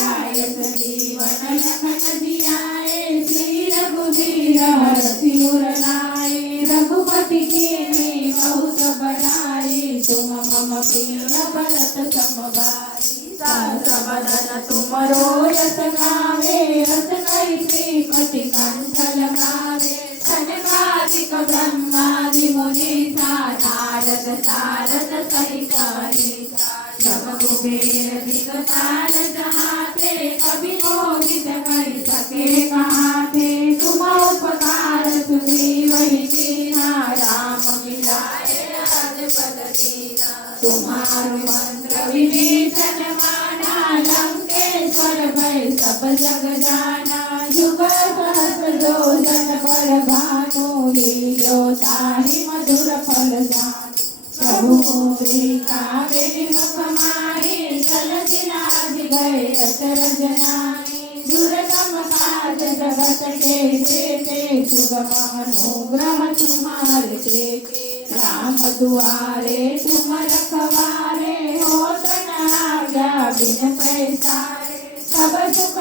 लायक जीवन लखन जियाए, श्री रघुवीर हरषि उर लाए। रघुपति कीन्ही बहुत बड़ाई, तुम मम प्रिय भरत सम भाई। सहस बदन तुमरो यश गावे, यश कहि श्रीपति कंठ लगावे। सनकादिक ब्रह्मादि मुनीसा, नारद सारद सहित अहिसा। जब कुबेर दिगपाल जहाते, कवि कोविद कहि सके कहाते। तुम उपकार सुग्रीव कीन्हा, राम मिलाए राजपद दीना। तुम्हारो मंत्र विभीषण माना, लंकेश्वर भय सब जग जाना। युग सहस्र योजन पर भानु, लील्यो ताहि मधुर फल जानु। प्रभु मोहि कामिनी मुख माहि, जलधि लाधि गए अचरज नाहि। दुर्गम काज जगत के जेते, सुगम अनुग्रह तुम्हारे तेते। राम दुआरे तुम रखवारे, होत न आज्ञा बिन पैसारे। सब सुख